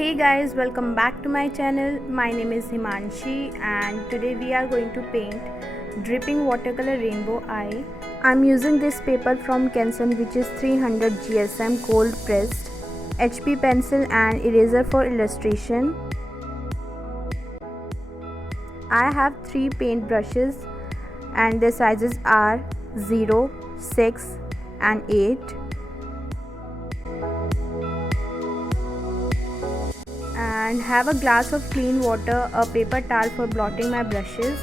Hey guys, welcome back to my channel. My name is Himanshi and today we are going to paint dripping watercolor rainbow eye. I'm using this paper from Canson, which is 300 GSM cold pressed, HB pencil and eraser for illustration. I have 3 paint brushes and their sizes are 0, 6 and 8. And have a glass of clean water, a paper towel for blotting my brushes,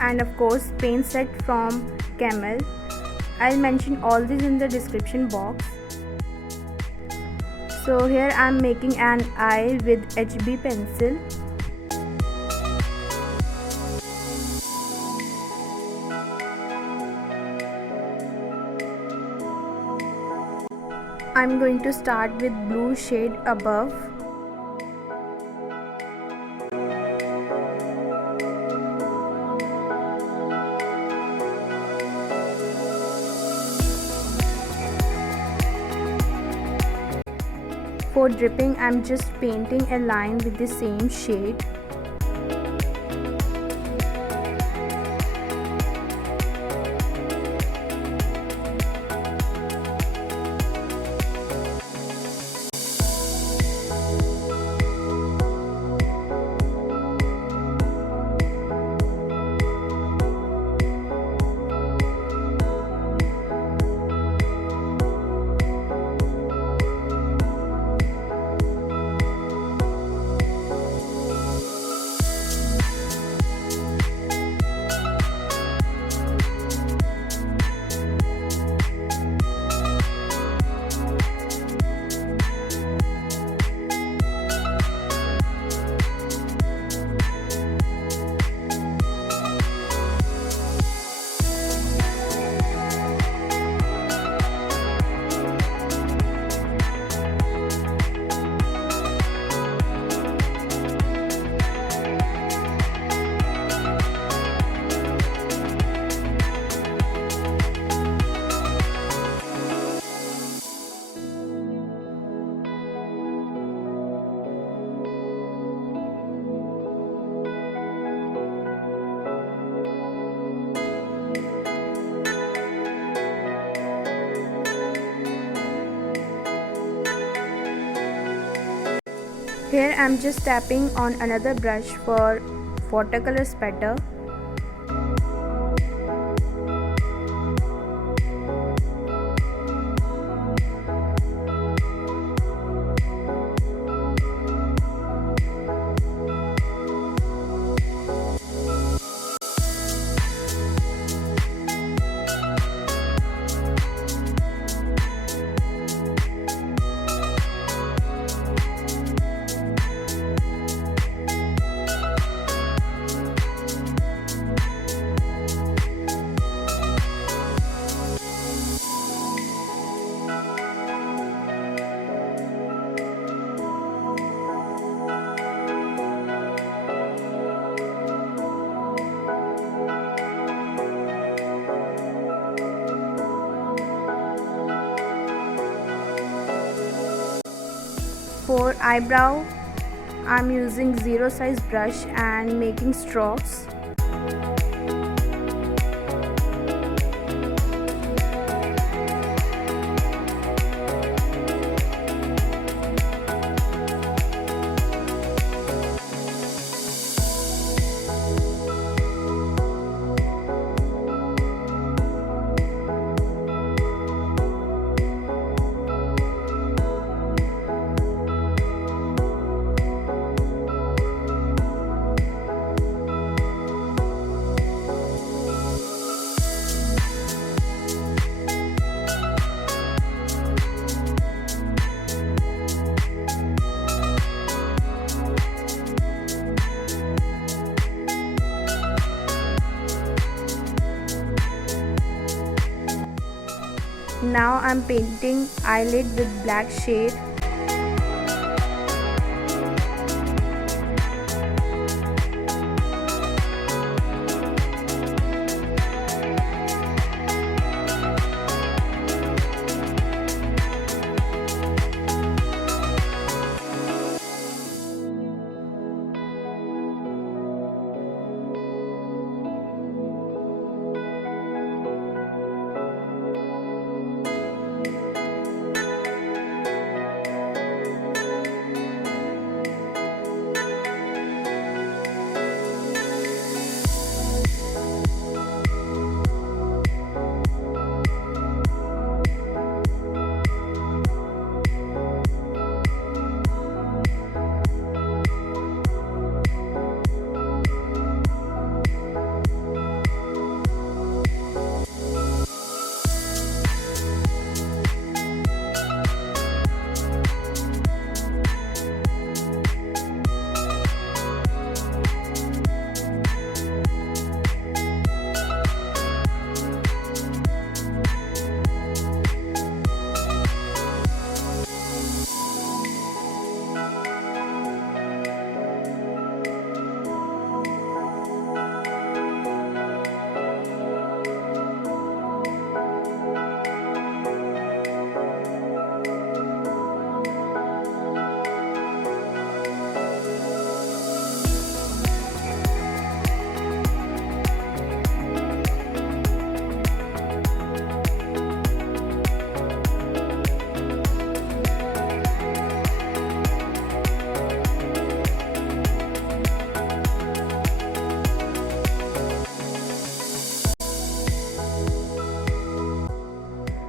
and of course paint set from Camel. I'll mention all these in the description box. So here I'm making an eye with HB pencil. I'm going to start with blue shade above. For dripping, I'm just painting a line with the same shade. Here I'm just tapping on another brush for watercolor spatter. For eyebrow, I'm using 0 size brush and making strokes. Now I'm painting eyelid with black shade.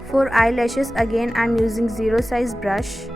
For eyelashes, again I'm using 0 size brush.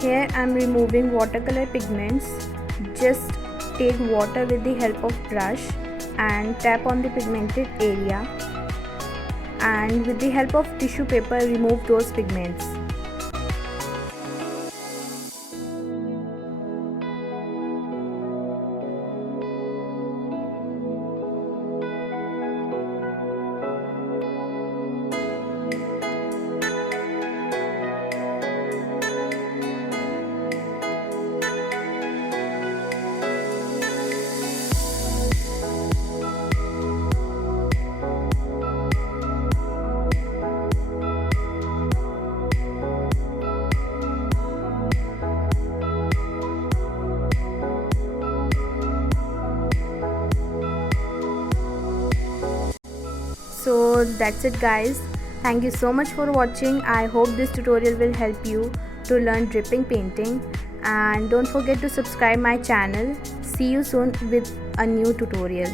Here I am removing watercolor pigments. Just take water with the help of brush and tap on the pigmented area, and with the help of tissue paper remove those pigments. So that's it guys. Thank you so much for watching. I hope this tutorial will help you to learn dripping painting, and don't forget to subscribe my channel. See you soon with a new tutorial.